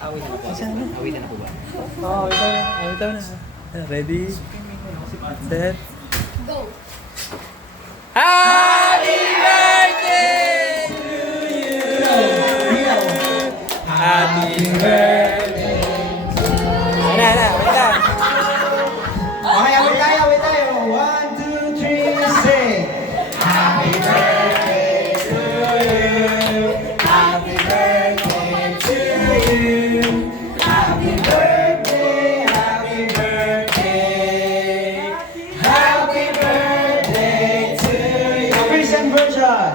Awitan na po ba? Oo, ito na. Ready? Set? Go! Happy birthday to you! Happy birthday! Wait lang. Okay, awit tayo. 1, 2, 3, say. Happy birthday to you. Happy birthday to you. Happy birthday, happy birthday. Happy birthday to you. Christian version.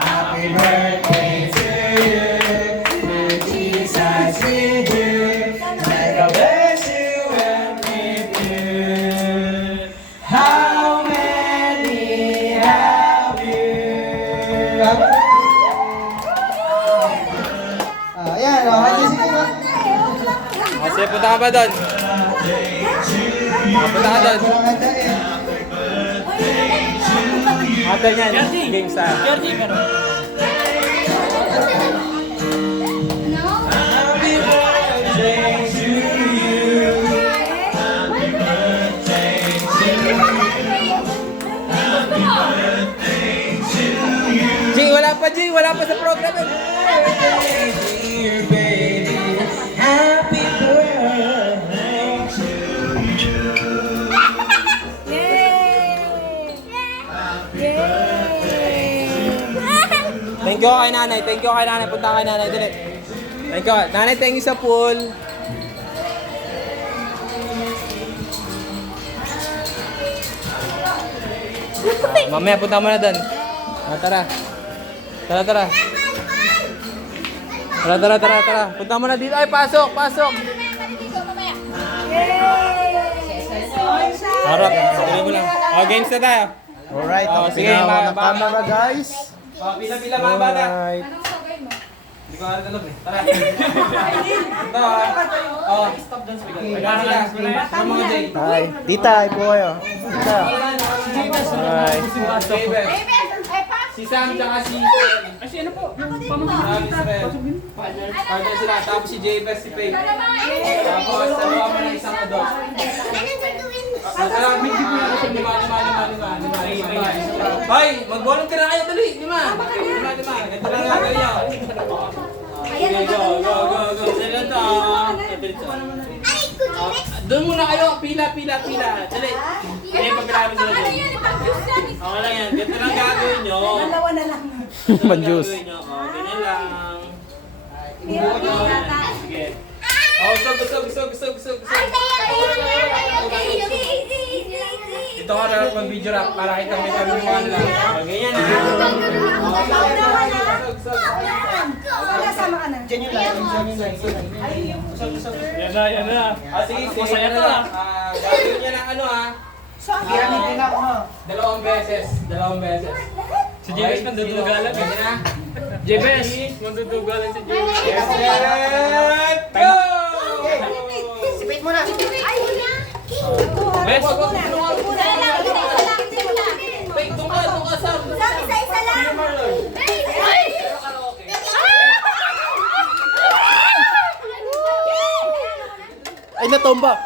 Happy birthday to you. May Jesus with you. May God bless you and keep you. How many have you? Ayan, hati sige na. Kasi punta ka ba doon? Punta ka doon. Walang handa eh. Ata niyan, games na. Happy birthday to you. G, wala pa sa program. Dear baby, happy birthday to you. Thank you kay nanay. Punta kay nanay. Dali. Thank you. Nanay, thank you sa pool. Mamaya, punta mo na doon. Tara. Tara. Punta mo na dito. Ay, pasok. Harap. Tuloy mo lang. Oh, games na tayo. Alright, Oh, sige, pinawa ng baba. camera guys. Oh, pila mga bata. Alright. Hindi ko alam alam eh. Tara. Ito ah. Oh, stop dance bigla. Sila. Sa mga day. Hi. Tita, ipo kayo. Tita. Hi. Si Sam tsaka si ano po? Partner sila. Tapos si J-Best, si Faye. Tapos dalawa mo na isang adult. Lima. Hoy, mag-volunteer na kayo dali. Lima. Ganito lang gagawin niyo. Okay, go. Sila to. Doon muna kayo. Pila. Dali. Dali, pagkalaman sila doon. Okay lang yan. Ganito lang gagawin nyo. Dalawa na lang. Manjuice. Ganyan lang. Sige. Oh, gusto. Ito ka rin mag-video rap para kita may kami lang. Ganyan na. Kasama ka na. Diyan yung line. Yan na. Sige, masaya to ah. Gagawin niya ng ano ah. Pyramid din ako ha. Dalawang beses. Si J-Best mandudugalan eh. na. J-Best, mandudugalan si J-Best. Set, go! Sipit mo na. Best, Wait, doon ka, Sam. Isa lang. Ay, natomba.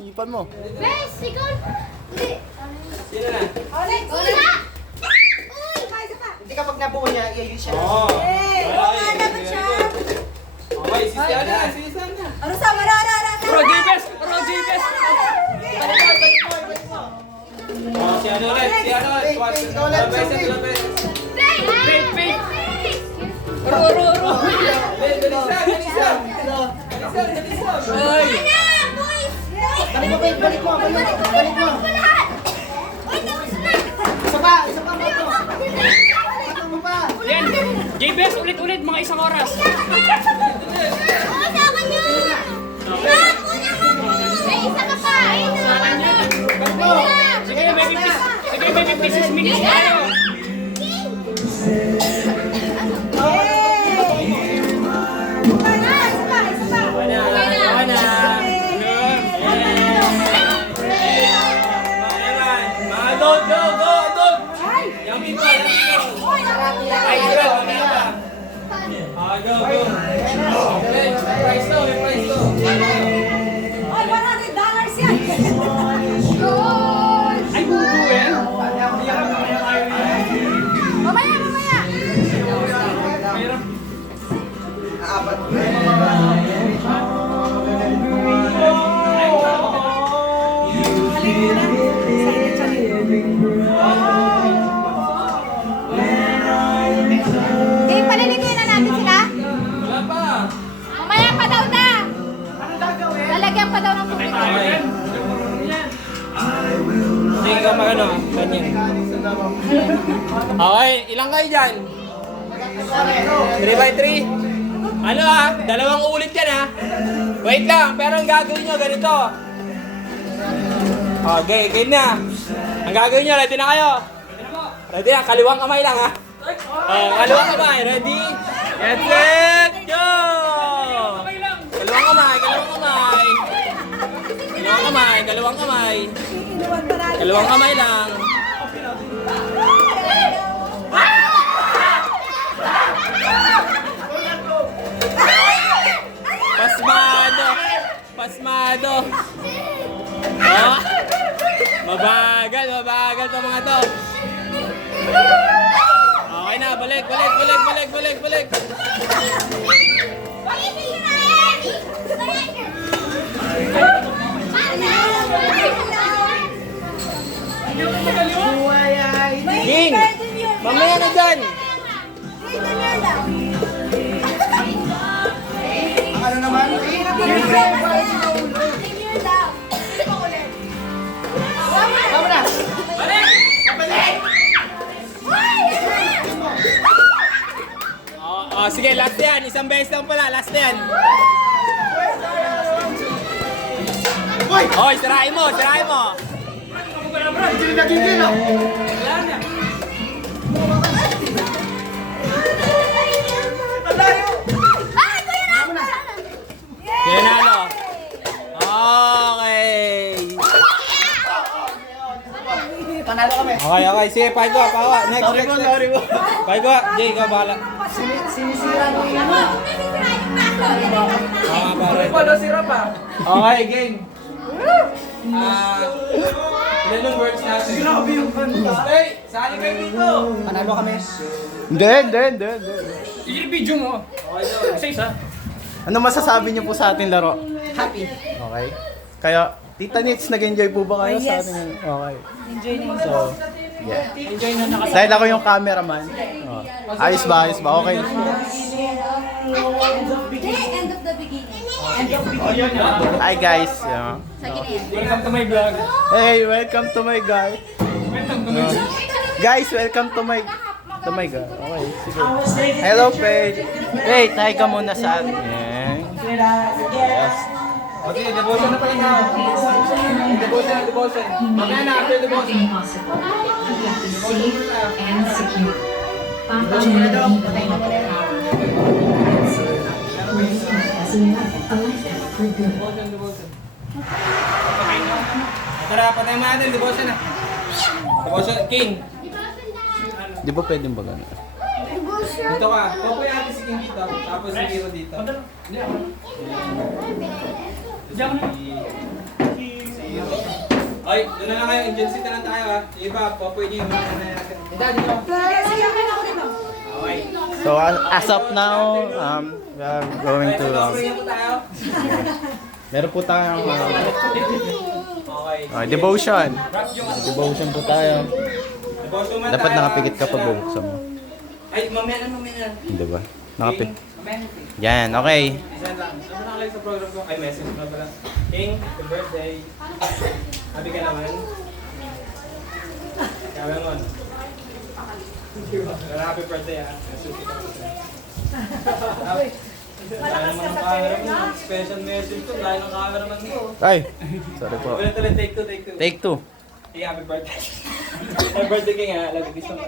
Ipan mo. Bes, ikaw. Hindi. Sino na? Ulit. Uy, isa pa. Hindi kapag nabuo niya, i-use siya. Oo. Dapat siya. Okay, si Sana. Ano sa marara? Pro J-Best! Oh, si ano ulit. Ikaw ulit, Fake! Ro! Dalisan. Ay! Balik mo. Isa pa mo pa. Yan! J-Best, ulit, mga isang oras. Sige, may 56 minutes tayo. Go! Yung people. Ah, go, go. May price to, may price to. Oy, $100 yan. Ay, bubu eh. Mamaya, mamaya. Eh, paliliguin na natin sila. Wala pa. Mamaya pa daw na. Lalagyan pa daw ng tubig. Okay. Hindi ka magano, ganyan. Okay, ilang kayo dyan? 3x3? Ano dalawang ulit yan Wait lang, pero ang gagawin nyo, ganito. Okay, game na. Ang gagawin nyo, ready na kayo? Ready na, kaliwang kamay lang kaliwang kamay, ready? Get set, go! Kaliwang kamay, kaliwang kamay. Kaliwang kamay, kaliwang kamay. Kaliwang kamay lang. Pasmado. Pasmado. Oh. Mabagal, mabagal to mga to. Okay na, balik, balik, balik, balik, balik, balik. King, mamaya na dyan. Ano naman? Tama na! Sige, last yan. Isang beses lang pala. Last yan. Hoy, sirain mo, sirain mo. Hindi nagigil Kinalo. Okay. Panalo kami. Okay, okay. Sige, Paigo. Pawa. Next, Sorry next, po, next. sorry po. Paigo, Jay, ikaw bahala. Sinisira mo yung Tama pare. Okay, game. Ilan words natin? Grabe yung kanta. Hey, sali kayo dito. Panalo kami. Hindi. Sige, video mo. Okay, daw. Isa. Ano masasabi niyo po sa ating laro? Happy. Okay. Kaya, Tita Nits, nag-enjoy po ba kayo sa ating Okay. Enjoy na So, yeah. Enjoy na nakasama. Dahil ako yung cameraman. Ayos ba? Ayos ba? Okay. End of the beginning. Hi guys. Yeah. Welcome to my vlog. Hey, welcome to my guy. Welcome to my vlog. Guys, welcome to my guy. Okay, sige. Hello, Paige. Hey, tayo ka muna sa atin. Yes. Okay, devotion na pala na. Devotion na, devotion. Mamaya na, after devotion. And secure. Papa Mary, for good. Devotion, devotion. Tara, patay mo natin, devotion na. Devotion, King. Di ba pwedeng ba gano'n? Dito ka. Popoy ate si King dito. Tapos si Hero dito. Diyan mo na. Ay, doon na lang kayo. Engine seat na lang tayo Yung iba, popoy niyo yung mga na natin. Dito. Okay. So, as of now, we are going to... tayo. meron po tayong Okay. devotion. Devotion po tayo. Devotion man Dapat tayo. nakapikit ka pag bubuksan mo. Ay, mamaya na. Hindi ba? Nakapikit. Yan, okay. Isa lang. Ano na sa program ko? Ay, message na pala. King, happy birthday. Happy ka naman. Kaya naman. Happy birthday Wala naman ang camera mo. Special message ko. Dahil ang camera man mo. Ay, sorry po. Ulit, take two. Take two. King, happy birthday. Happy birthday, King Lagi gusto mo.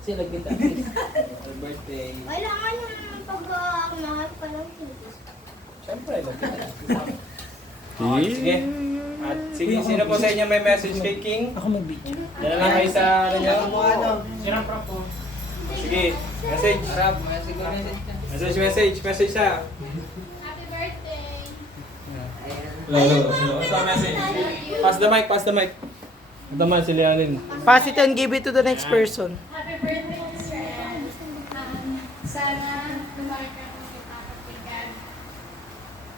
Kasi lagi kita. Happy birthday. Wala ka naman pag mahal pa lang. Siyempre, lagi kita. Okay, sige. At sige, sino po sa inyo may message kay King? Ako mag-video. Dala lang kayo sa ano nyo. Sirang prop po. Sige, message. Rap, message. Message siya. Happy birthday. Hello. Ito ang message. Pass the mic. Ito man si Leonin. Pass it and give it to the next person. Happy birthday, Mr. Ed. Sana lumaki ka ng kapatigan.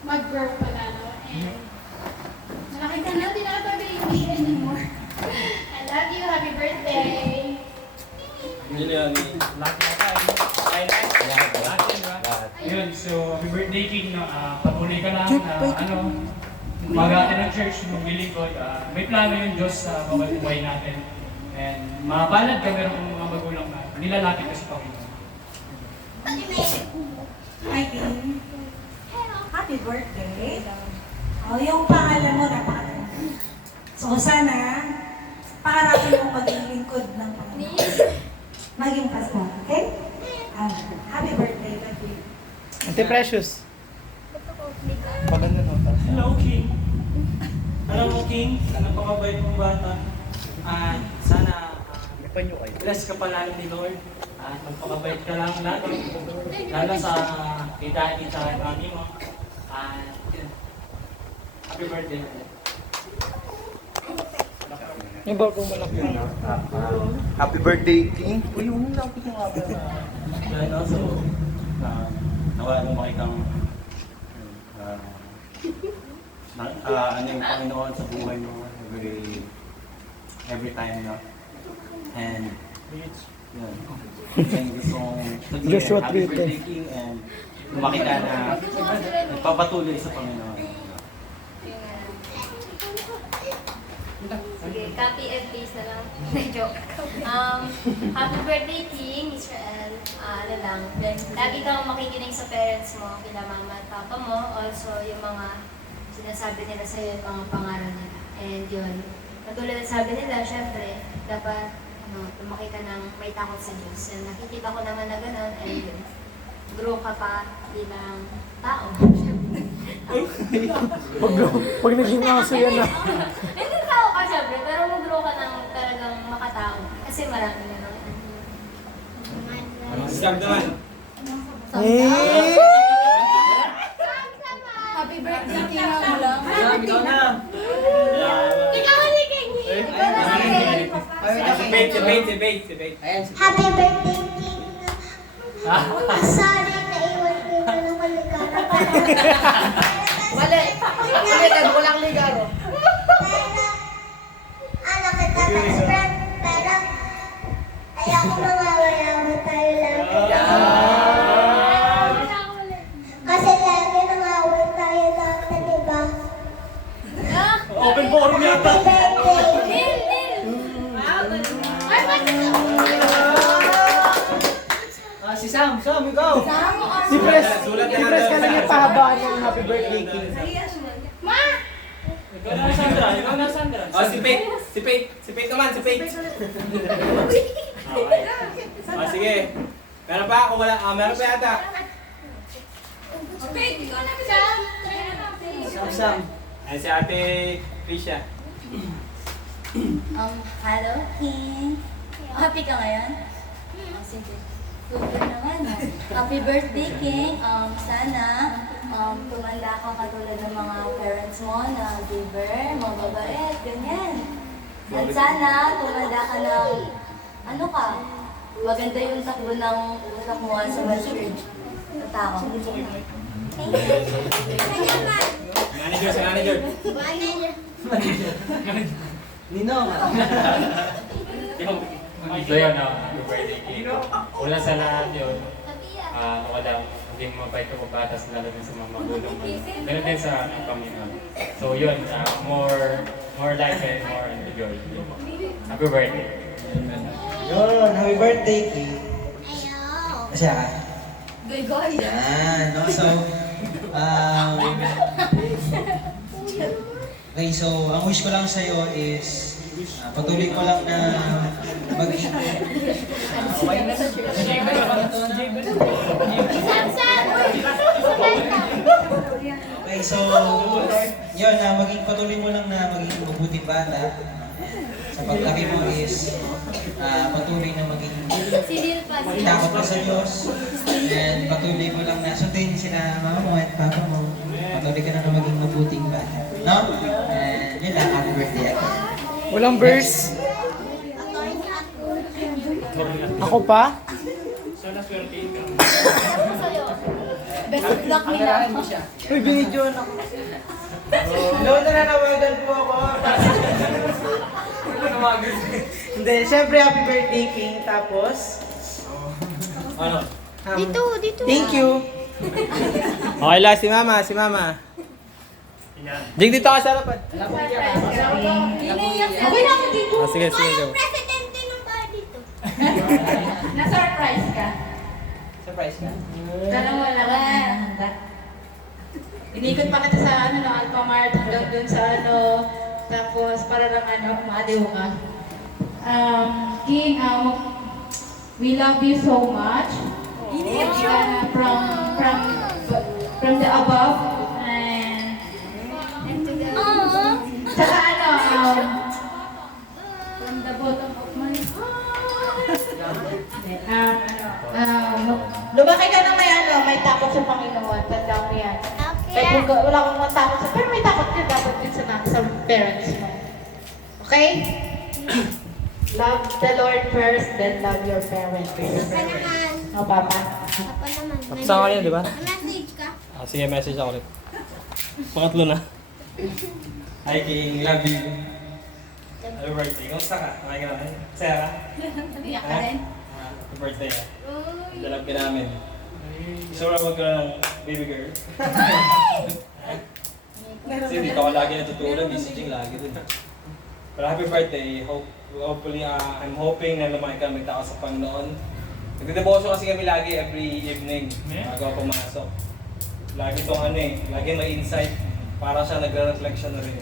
Mag-grow pa lalo. And malaki ka na, di na ka baby anymore. I love you. Happy birthday. Si Leonin. Yun, so happy birthday King, no? Patuloy ka lang na mag-ate ng church, maglilingkod. May plano yung Diyos sa bawat buhay natin. And mapalad ka, meron kong mga magulang na nilalapit ka sa Panginoon. Hi, Kim. Happy birthday. Yung pangalan mo, napakaganda. So, sana, pangarapin mo maglilingkod ng Panginoon. Maging pastor, okay? Happy birthday, love you. Ate Precious. Paganda no. Hello, King. Alam mo, King, napakabait mong bata. Sana bless ka palalo ni Lord. At magpakabait ka lang lalo sa kita at mami mo. Yun. Happy birthday. Yung ba kung malaki? Happy birthday, King. Uy, yung lapit yung nga ba? And also, nawa mo makitang ano yung Panginoon sa buhay mo every time na. And yun. And gusto kong Joshua happy 3:10. birthday, King, and makita na nagpapatuloy sa Panginoon. Sige, copy and paste na lang. Joke. Happy birthday, King Israel. Ano lang, lagi kang makikinig sa parents mo, kila mama at papa mo. Also, yung mga sinasabi nila sa'yo, yung mga pangaral nila. And yun, katulad ng sabi nila, syempre, dapat lumaki ka ng may takot sa Diyos. And nakikita ko naman na gano'n, and yun, grow ka pa bilang tao. Pag naging aso yan na. Hindi tao ka syempre, pero mag-grow ka ng talagang makatao. Kasi marami na lang. Scam naman. Happy birthday, King. Mo lang. Ikaw na! Ikaw ni King. Ikaw na Si Bait. Happy birthday, King. Sorry, naiwan ko yung walang maligara. Mali! Ulitin, walang ligaro. Pero, kita best friend, pero, ayoko mawawala tayo lagi. Kasi lagi nangawal tayo dati, di ba? Open forum yata! Happy birthday. Si Sam, ikaw! Si Pres ka lang yung pahabaan ng happy birthday, King. Ikaw na, Sandra. Oh, si Pate naman. Okay. Sige. Meron pa? Kung wala, meron pa yata. Sam. Ayan si Ate Krisha. Hello, King. Happy ka ngayon? Sige. Super naman. Happy birthday, King. Sana tumanda ka katulad ng mga parents mo na giver, mababait, ganyan. At sana tumanda ka ng, ano ka, maganda yung takbo ng utak mo sa matured na tao. Thank you. Manager. Nino. So yun, happy birthday King. Una sa lahat yun, hindi mo mabait ka pabatas lalo din sa mga magulang mo. Ganun din sa Panginoon. So yun, more life and more joy. Happy birthday. Yun, happy birthday, King. Ayaw. Masaya ka? Goy-goy. Yan, no? So, okay, so, ang wish ko lang sa'yo is patuloy ko lang na maging... Okay, so, yun, patuloy mo lang na maging mabuting bata. sa paglaki mo is patuloy na maging takot ka sa Diyos. And patuloy mo lang na sundin sila mama mo at papa mo. Patuloy ka na maging mabuting bata. No? And yun lang, happy birthday again. Walang verse. Ako pa? Best of luck nila. Uy, binidyoan ako. Noon na nanawagan po ako. Hindi, syempre happy birthday, King. Tapos, Ano? Dito. thank you. Okay lang, si Mama. Jing, dito ka sa harapan. Okay lang dito. Sige, go. Presidente ng bahay dito. Na-surprise ka. Surprise ka? Tanong mo lang handa. Inikot pa kita sa Alphamart hanggang dun sa tapos para lang maadiw ka. King, we love you so much. From the above and to the saka from the bottom of my heart. Lumaki ka na may takot sa Panginoon. Tandaan mo yan. Okay. Kung wala kang matakot sa, pero may takot ka dapat din sa parents mo. Okay? Love the Lord first, then love your parents. Papa naman. No, Papa? Papa naman. Tapos ako yun, di ba? Message ka. Sige, message ako ulit. Pangatlo na. Hi King, love you. Happy birthday. Kumusta ka? Okay ka naman? Sarah? Iyak ka rin. Happy birthday ah. Dalab ka namin. Gusto mo wag ka ng baby girl? Kasi dito ka lagi natutulog, messaging lagi din. Pero happy birthday. Hopefully, I'm hoping na lumaki ka may tao sa Panginoon. Nagdedebosyo kasi kami lagi every evening bago ako pumasok. Lagi itong lagi may insight. Para siya nagre-reflection na rin.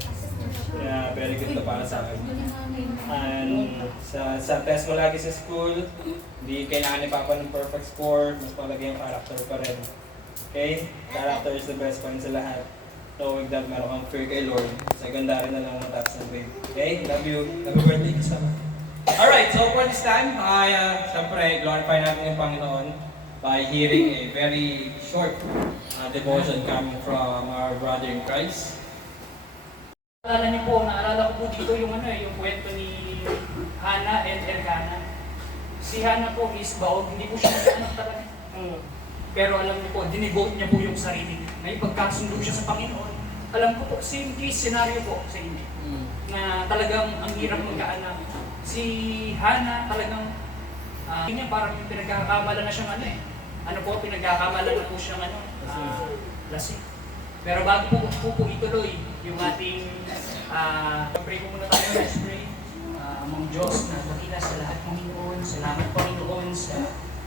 Kaya very good to para sa akin. And sa test mo lagi sa school, hindi kailangan ni Papa ng perfect score, mas palagi yung character pa rin. Okay? Character is the best point sa lahat. Knowing that meron kang fear kay Lord, secondary na lang matapos ng grade. Okay? Love you. Happy birthday, kasama. Alright, so for this time, syempre, glorify natin yung Panginoon by hearing a very short devotion coming from our brother in Christ. Naalala niyo po, naalala ko po dito yung yung kwento ni Hana and Elkanah. Si Hana po is baog, hindi po siya nag-anak talaga. Pero alam niyo po, dinivote niya po yung sarili niya. May pagkasundo siya sa Panginoon. Alam ko po, same case scenario po sa inyo. Na talagang ang hirap magkaanak. Si Hana talagang, niya parang pinagkakamala na siyang pinagkakamala na po siyang lasing. Pero bago po ituloy yung ating pray po muna tayo, let's pray. Amang Diyos na dakila sa lahat, Panginoon. Salamat, Panginoon, sa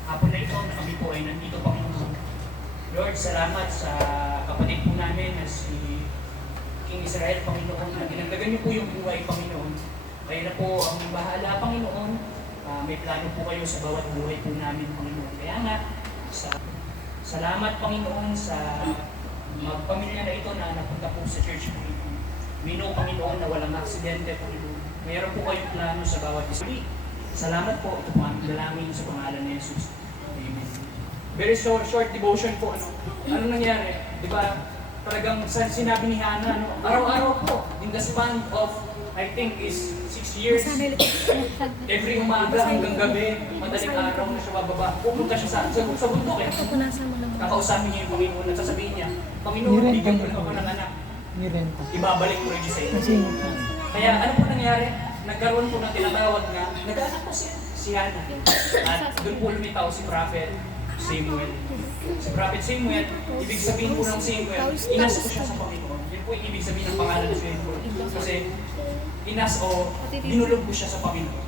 hapon na ito na kami po ay nandito, Panginoon. Lord, salamat sa kapatid po namin na si King Israel, Panginoon, na ginagdagan niyo po yung buhay, Panginoon. Kaya na po ang bahala, Panginoon. May plano po kayo sa bawat buhay po namin, Panginoon. Kaya nga, salamat, Panginoon, sa mga pamilya na ito na napunta po sa church, Panginoon. Mino, Panginoon, na walang aksidente, Panginoon. Mayroon po kayong plano sa bawat isa. Salamat po. Ito po ang dalangin sa pangalan ni Jesus. Amen. Very short devotion po. Ano nangyari? Di ba? Talagang sinabi ni Hana, araw-araw po, in the span of, I think, is 6 years. Every umaga hanggang gabi, madaling araw na siya bababa. Pupunta siya sa bundok eh. Kakausapin niya yung Panginoon at sasabihin niya, Panginoon, bigyan mo lang ako ng anak. Ibabalik mo rin sa iyo. Kaya ano po nangyari? Nagkaroon po ng tinatawag na nag-anak po si Hana. At doon po lumitaw si Prophet Samuel. Si Prophet Samuel, ibig sabihin po ng Samuel, inas ko siya sa Panginoon. Yun po yung ibig sabihin ng pangalan ng Samuel. Kasi inas o dinulog ko siya sa Panginoon.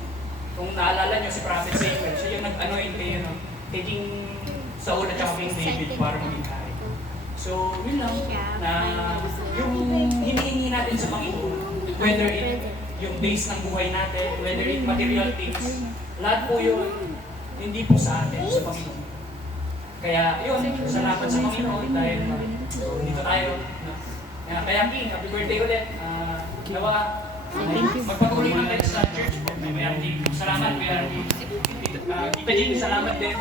Kung naalala niyo si Prophet Samuel, siya yung nag-anoint taking Saul at King David para maging hari. So, yun lang, na yung hinihingi natin sa Panginoon, whether it yung base ng buhay natin, whether it material things, lahat po yun, hindi po sa atin, sa Panginoon. Kaya yun, salamat sa Panginoon dahil dito tayo. Kaya King, happy birthday ulit. Nawa, Magpatuloy lang tayo sa church po. May RD. Salamat, may RD. Tita Jean, salamat din.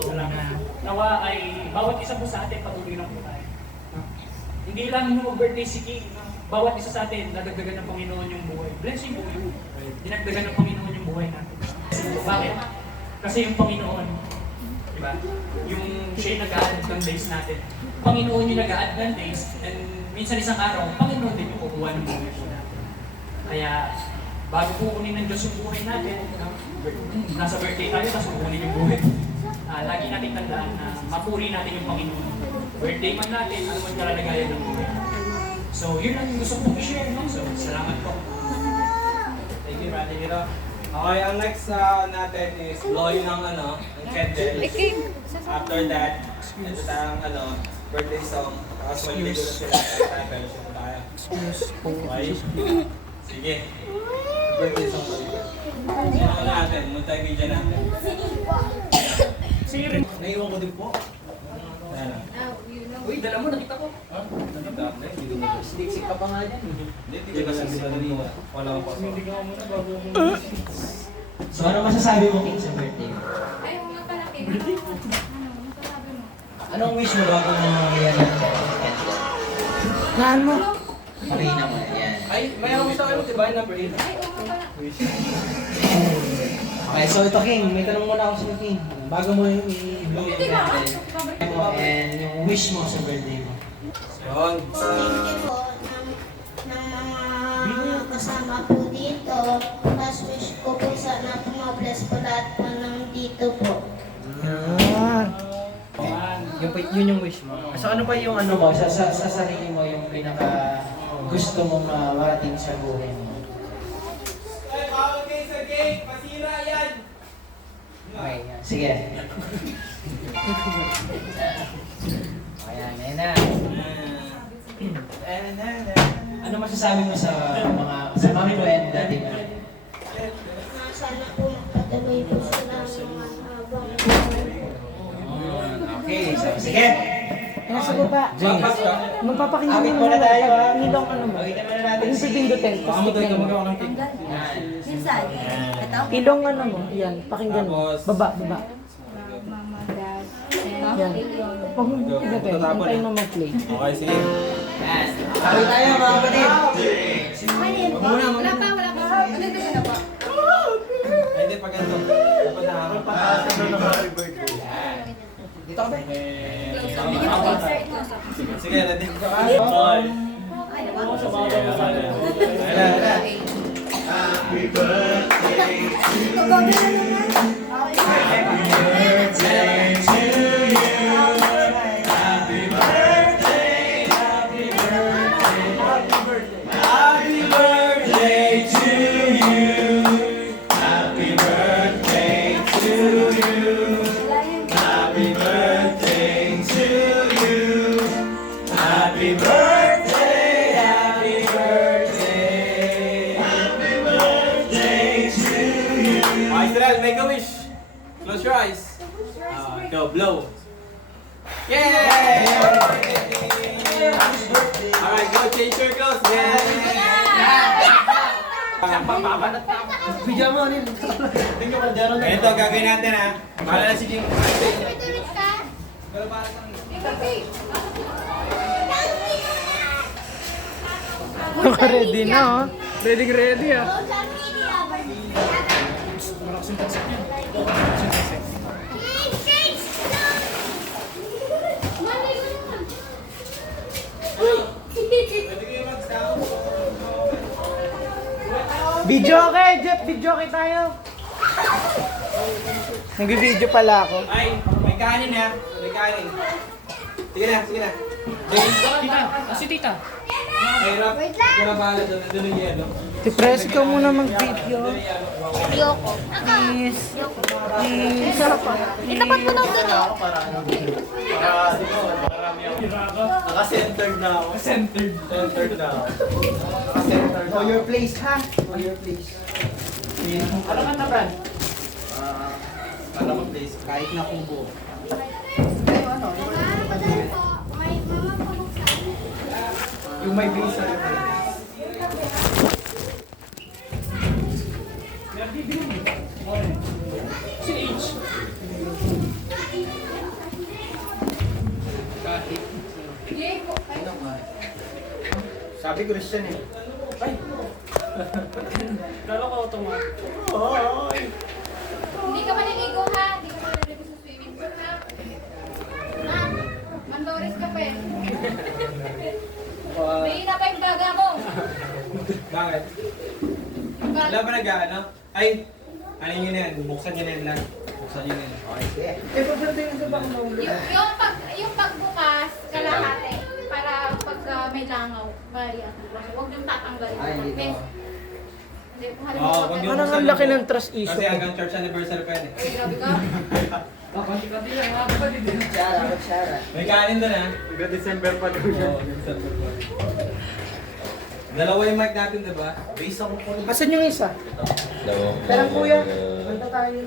Salamat. Nawa ay bawat isa po sa atin patuloy lang po tayo. Hindi lang yung birthday si King. Bawat isa sa atin, nadagdagan ng Panginoon yung buhay. Bless yung buhay. Dinagdagan ng Panginoon yung buhay natin. Bakit? Kasi yung Panginoon, diba? Yung siya yung nag-a-add ng days natin. Panginoon yung nag-a-add ng days, and minsan isang araw, Panginoon din yung kukuha ng buhay po natin. Kaya, bago kukunin ng Diyos yung buhay natin, nasa birthday tayo, tapos kukunin yung buhay. Lagi natin tandaan na mapuri natin yung Panginoon. Birthday man natin, ano man kalalagayan ng buhay. So, yun lang yung gusto kong i-share, no? So, salamat po. Thank you, Brother Hiro. Okay, ang next natin is blowing ng ng candles. After that, ito tayong birthday song. Tapos mag-video na sila tayo, pero siya tayo. Okay? Sige. Birthday song pa rin. Sino natin? Multimedia natin. Sige rin. Naiwan ko din po. Uy, dala mo, nakita ko. Siksik ka pa nga dyan. Hindi ka siksik ka rin. Wala akong pasok. Hindi ka muna bago mo. So ano masasabi mo, King, sa birthday mo? Ay, mga palaki. Ano masasabi mo? Anong wish mo bago mo yan ang Naan mo? Marina mo, yan. Ay, may ako sa akin, diba? Number 8. Ay, oo pala. Okay, so ito, King, may tanong muna ako sa King. Bago mo yung i-blow yung candle, and yung wish mo sa birthday mo. Yun. Thank you po ng mga kasama po dito. Tapos wish ko po sana po ma-bless po lahat po nandito po. Yun yung wish mo. So ano pa yung Ano mo, sa sarili mo yung pinaka gusto mong marating sa buhay mo? Ay, bawal kayo sa cake! Masira yan! Okay, yan. Sige. Ayan na. Ano masasabi mo sa mami mo and daddy mo? Sana po magpatuloy po sila ng mga habang buhay po. Okay, so sige. Nasa baba. Magpapakinggan Awit mo muna tayo, ha? Nilong ano mo. Awitin muna natin Yung pipindutin. Tapos tignan mo. Yan. Minsan, ito. Ilong ano mo. Yan. Pakinggan mo. Baba. Mama, dad, Yan. Huwag mo pipindutin. Hintayin mo mag-play. Okay, sige. Yan. Awit tayo, mga kapatid. Wala pa. Ano ito na pa? Ay, hindi, pag ganito. Dapat nakakapataas. Dito ka ba? Bigyan mo ko, sir. Sige, ready ko ka. Ay, diba? Israel, make a wish. Close your eyes. Go, blow. Yay! Alright, go change your clothes. Yay! Bigyan mo, Nil. Ito, gagawin natin ha. Bahala na si King. Tulit ka? Pero para sa Ready na, oh. Ready, ah. Video okay, Jeff. Video okay tayo. Nag-video pala ako. Ay, may kanin ha. May kanin. Sige na, sige na. Tita, si tita. Ay, Rap. Ikaw na bahala doon. Doon yung yelo. Press ikaw muna mag-video. Yoko. Please. Please. Itapat mo daw doon, oh. Naka-centered na ako. Centered na ako. Naka-centered na Know your place, ha? Know your place. Ano ka na, Brad? Ano ko place? Kahit na kubo. May mama po sa Yung may base sa Sabi Christian eh. Kala ko automatic. Hindi ka maliligo ha. Hindi ka maliligo sa swimming pool ha. Ha? Mandores ka pa eh. May na pa yung baga mo. Bakit? Wala ba nag-ano? Ay, ano yun na yan? Buksan nyo na yan lang. Buksan nyo na yan. Yung pagbukas, kalahati. Para pag may langaw. Huwag niyong tatanggalin. Hindi, Oo, wag yung Parang ang laki ng trust issue. Kasi hanggang church anniversary pa yan eh. Ay, grabe ka. Konti-konti lang, mga kapatid. May kanin doon ah. Hanggang December pa daw siya. Oo, December pa. Dalawa yung mic natin, diba? Base ako po. Asan yung isa? Parang kuya. Kanta tayo.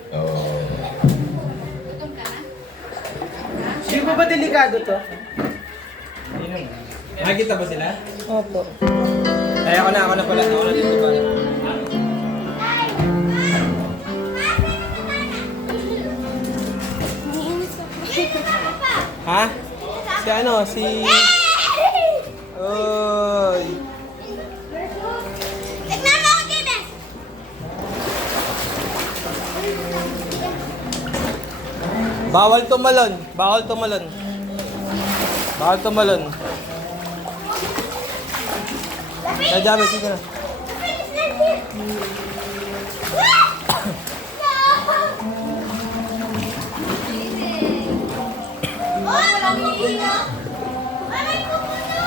Gutom ka na? Di ba delikado to? Nakikita ba sila? Opo. Ay, ako na pala. Ako na dito ba? Ha? Si ano? Si... Oy. Bawal tumalon. Bawal tumalon. Bawal tumalon. Nadami, sige na. Walang hihinga. Aray ko muna!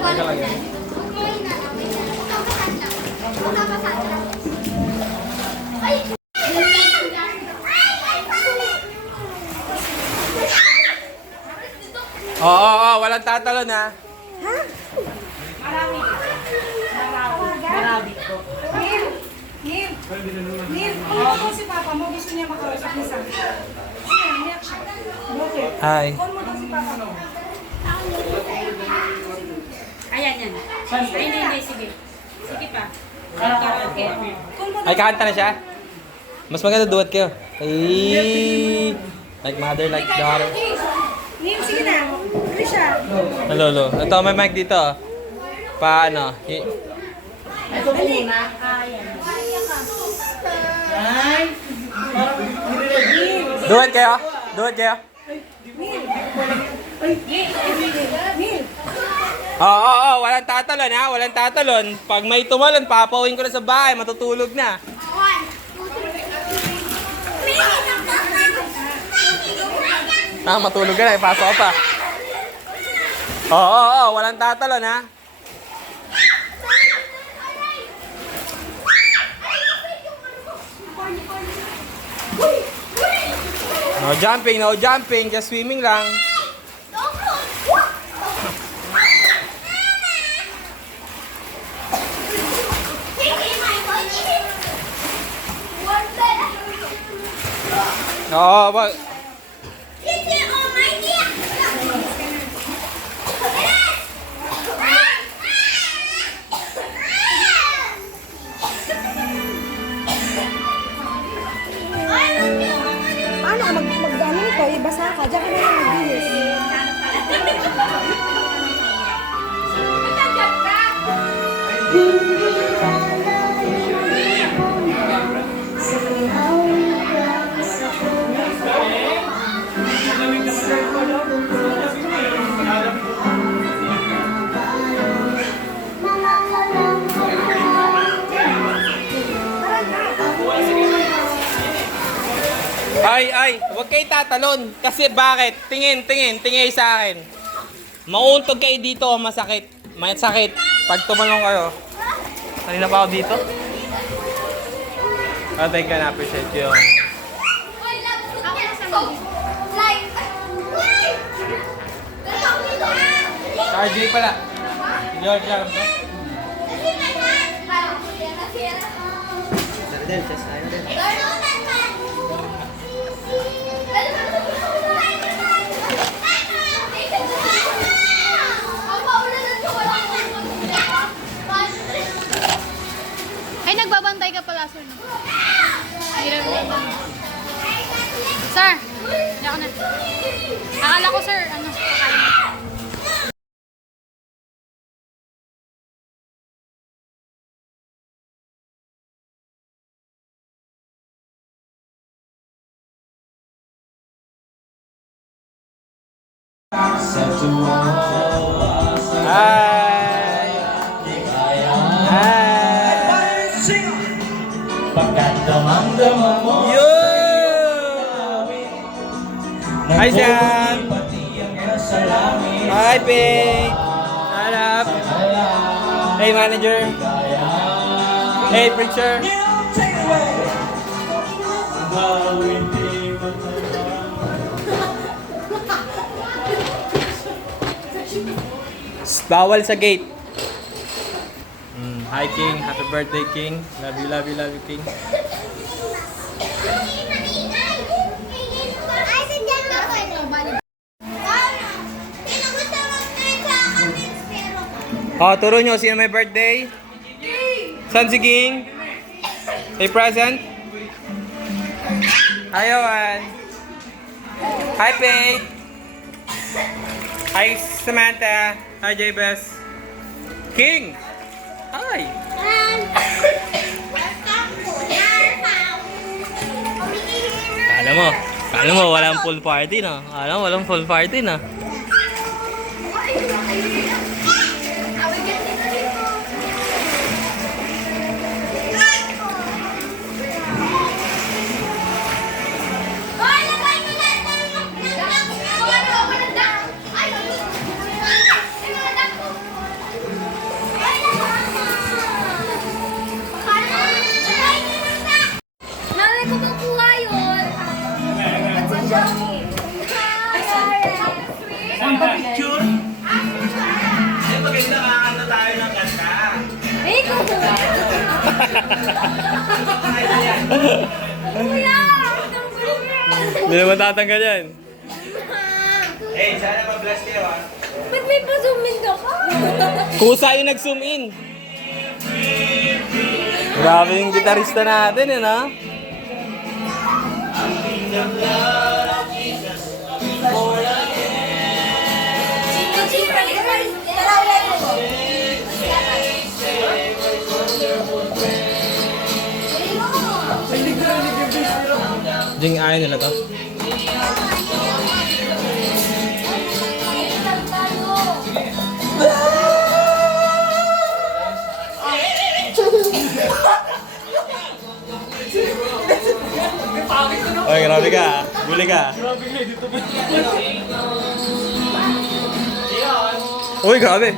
Teka lang yan. Oo, walang tatalon ha. Si Papa mo, gusto niya makausap niya sa akin. Hi. Si Papa mo. Ayan, yan. Hindi, sige. Sige pa. Karaoke. Ay, kakanta na siya? Mas maganda duet kayo. Ay, like mother, like daughter. Nim, sige na. Ano siya? Lolo. Ito, may mic dito. Paano? Ito po muna. Ay! Duet kayo? Duet kayo? Oo, walang tatalon ha, walang tatalon. Pag may tumalon, papawin ko na sa bahay, matutulog na. Matulog ka na, ipasok ka pa. Oo, walang tatalon ha. No jumping, just swimming lang. Oo, wag. Paano ka mag-ano nito? Ibasa ka. Diyan ka na lang mag-ilis. Ay, huwag kayo tatalon. Kasi bakit? Tingin sa akin. Mauuntog kayo dito, masakit. May sakit. Pag tumalong kayo. Kanina pa ako dito. Oh, thank you, na-appreciate you. RJ pala. George lang to. Ay, nagbabantay ka pala, sir. Hirap na. Sir, hindi ako na. Akala ko, sir, ano, kakain. Hi! Hi! Yo! Hi, Sam! Hi, Pink! Hanap! Hey, manager! Hey, preacher! Bawal sa gate. Hi, King. Happy birthday, King. Love you, love you, love you, King. Oh, turo nyo. Sino may birthday? Saan si King? Say present. Hi, Owen. Hi, Faith. Hi, Samantha. Hi, Jabez. King. Hi. Kala mo walang full party na. Kala mo walang full party na. Nanay ko makuha yun. Picture? Ay, maganda kakanta tayo ng kanta. Ay, kuya! Hindi naman tatanggal yan. Hey, sana ma-bless kayo ah. Ba't may pa-zoom in ka pa? Kusa yung nag-zoom in. Grabe yung gitarista natin, eh, na? Ding, ayaw nila to. Oy, grabe ka. Buli ka. Uy, grabe.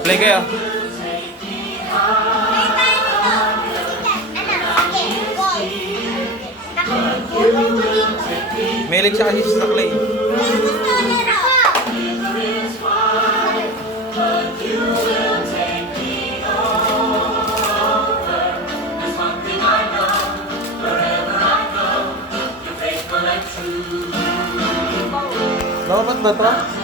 Play kayo. Mahilig siya kasi sa play. Dapat ba ito?